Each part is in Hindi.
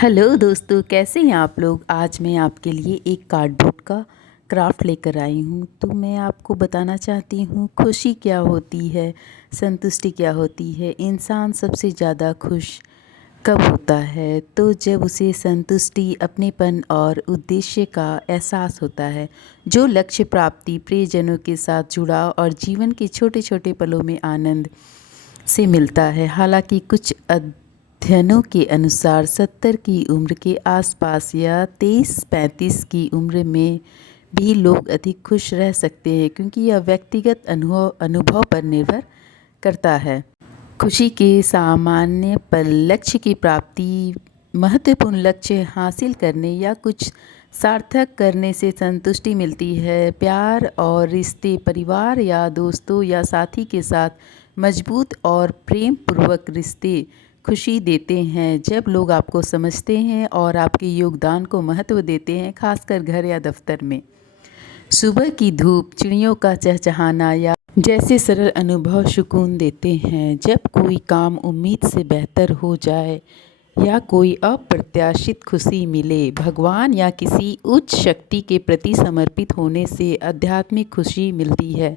हेलो दोस्तों, कैसे हैं आप लोग। आज मैं आपके लिए एक कार्डबोर्ड का क्राफ्ट लेकर आई हूँ। तो मैं आपको बताना चाहती हूँ खुशी क्या होती है, संतुष्टि क्या होती है। इंसान सबसे ज़्यादा खुश कब होता है? तो जब उसे संतुष्टि, अपनेपन और उद्देश्य का एहसास होता है। जो लक्ष्य प्राप्ति, प्रियजनों के साथ जुड़ाव और जीवन के छोटे छोटे पलों में आनंद से मिलता है। हालांकि कुछ अध्ययनों के अनुसार 70 की उम्र के आसपास या 23-35 की उम्र में भी लोग अधिक खुश रह सकते हैं, क्योंकि यह व्यक्तिगत अनुभव पर निर्भर करता है। खुशी के सामान्य पर लक्ष्य की प्राप्ति, महत्वपूर्ण लक्ष्य हासिल करने या कुछ सार्थक करने से संतुष्टि मिलती है। प्यार और रिश्ते, परिवार या दोस्तों या साथी के साथ मजबूत और प्रेम पूर्वक रिश्ते खुशी देते हैं। जब लोग आपको समझते हैं और आपके योगदान को महत्व देते हैं, खासकर घर या दफ्तर में। सुबह की धूप, चिड़ियों का चहचहाना या जैसे सरल अनुभव सुकून देते हैं। जब कोई काम उम्मीद से बेहतर हो जाए या कोई अप्रत्याशित खुशी मिले, भगवान या किसी उच्च शक्ति के प्रति समर्पित होने से आध्यात्मिक खुशी मिलती है।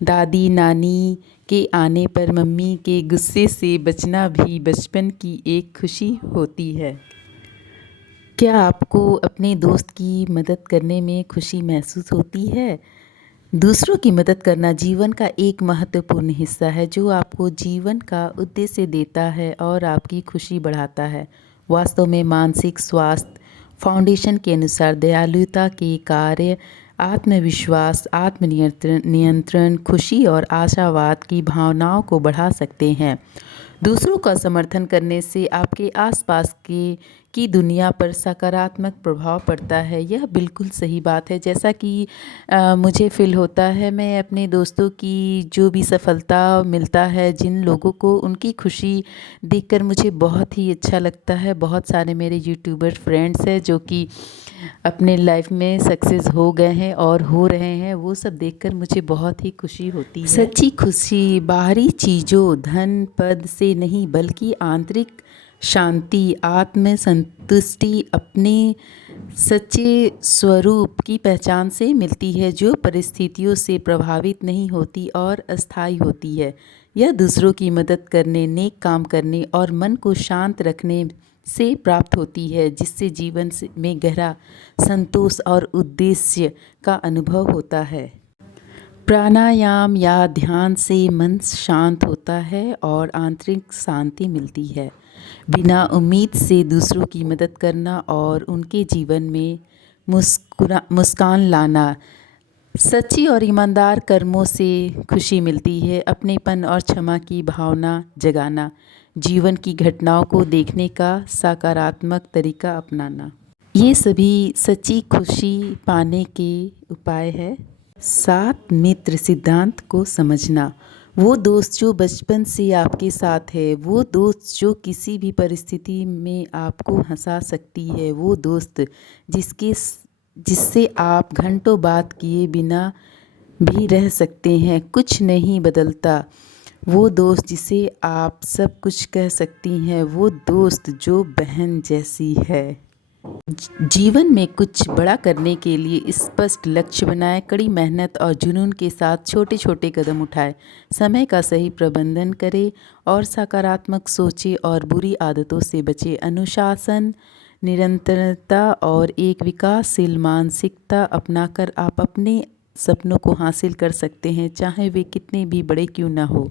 दादी नानी के आने पर मम्मी के गुस्से से बचना भी बचपन की एक खुशी होती है। क्या आपको अपने दोस्त की मदद करने में खुशी महसूस होती है? दूसरों की मदद करना जीवन का एक महत्वपूर्ण हिस्सा है, जो आपको जीवन का उद्देश्य देता है और आपकी खुशी बढ़ाता है। वास्तव में मानसिक स्वास्थ्य फाउंडेशन के अनुसार दयालुता के कार्य आत्मविश्वास, आत्मनियंत्रण नियंत्रण, खुशी और आशावाद की भावनाओं को बढ़ा सकते हैं। दूसरों का समर्थन करने से आपके आसपास की दुनिया पर सकारात्मक प्रभाव पड़ता है। यह बिल्कुल सही बात है। जैसा कि मुझे फ़ील होता है, मैं अपने दोस्तों की जो भी सफलता मिलता है, जिन लोगों को उनकी खुशी देखकर मुझे बहुत ही अच्छा लगता है। बहुत सारे मेरे यूट्यूबर फ्रेंड्स हैं जो कि अपने लाइफ में सक्सेस हो गए हैं और हो रहे हैं। वो सब देखकर मुझे बहुत ही खुशी होती है। सच्ची खुशी बाहरी चीज़ों, धन पद से नहीं, बल्कि आंतरिक शांति, आत्म संतुष्टि, अपने सच्चे स्वरूप की पहचान से मिलती है, जो परिस्थितियों से प्रभावित नहीं होती और अस्थायी होती है। यह दूसरों की मदद करने, नेक काम करने और मन को शांत रखने से प्राप्त होती है, जिससे जीवन में गहरा संतोष और उद्देश्य का अनुभव होता है। प्राणायाम या ध्यान से मन शांत होता है और आंतरिक शांति मिलती है। बिना उम्मीद से दूसरों की मदद करना और उनके जीवन में मुस्कान लाना, सच्ची और ईमानदार कर्मों से खुशी मिलती है। अपनेपन और क्षमा की भावना जगाना, जीवन की घटनाओं को देखने का सकारात्मक तरीका अपनाना, ये सभी सच्ची खुशी पाने के उपाय है। सात मित्र सिद्धांत को समझना, वो दोस्त जो बचपन से आपके साथ है, वो दोस्त जो किसी भी परिस्थिति में आपको हंसा सकती है, वो दोस्त जिससे आप घंटों बात किए बिना भी रह सकते हैं, कुछ नहीं बदलता। वो दोस्त जिसे आप सब कुछ कह सकती हैं, वो दोस्त जो बहन जैसी है। जीवन में कुछ बड़ा करने के लिए स्पष्ट लक्ष्य बनाएं, कड़ी मेहनत और जुनून के साथ छोटे छोटे कदम उठाएं, समय का सही प्रबंधन करें और सकारात्मक सोचें और बुरी आदतों से बचें। अनुशासन, निरंतरता और एक विकासशील मानसिकता अपनाकर आप अपने सपनों को हासिल कर सकते हैं, चाहे वे कितने भी बड़े क्यों ना हो।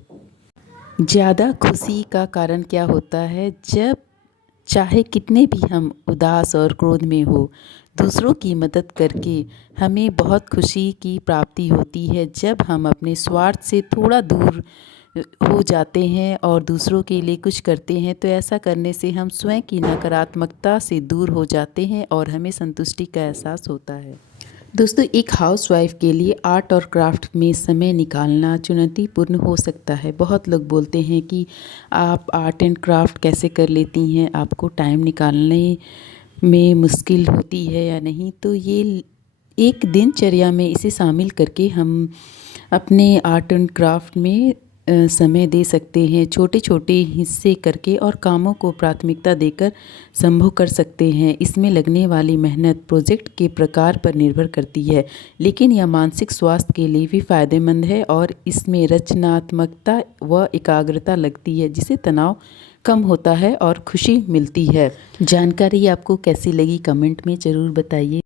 ज़्यादा खुशी का कारण क्या होता है? जब चाहे कितने भी हम उदास और क्रोध में हो, दूसरों की मदद करके हमें बहुत खुशी की प्राप्ति होती है। जब हम अपने स्वार्थ से थोड़ा दूर हो जाते हैं और दूसरों के लिए कुछ करते हैं, तो ऐसा करने से हम स्वयं की नकारात्मकता से दूर हो जाते हैं और हमें संतुष्टि का एहसास होता है। दोस्तों, एक हाउसवाइफ के लिए आर्ट और क्राफ्ट में समय निकालना चुनौतीपूर्ण हो सकता है। बहुत लोग बोलते हैं कि आप आर्ट एंड क्राफ्ट कैसे कर लेती हैं, आपको टाइम निकालने में मुश्किल होती है या नहीं। तो ये एक दिनचर्या में इसे शामिल करके हम अपने आर्ट एंड क्राफ्ट में समय दे सकते हैं। छोटे छोटे हिस्से करके और कामों को प्राथमिकता देकर संभव कर सकते हैं। इसमें लगने वाली मेहनत प्रोजेक्ट के प्रकार पर निर्भर करती है, लेकिन यह मानसिक स्वास्थ्य के लिए भी फ़ायदेमंद है और इसमें रचनात्मकता व एकाग्रता लगती है, जिससे तनाव कम होता है और खुशी मिलती है। जानकारी आपको कैसी लगी कमेंट में ज़रूर बताइए।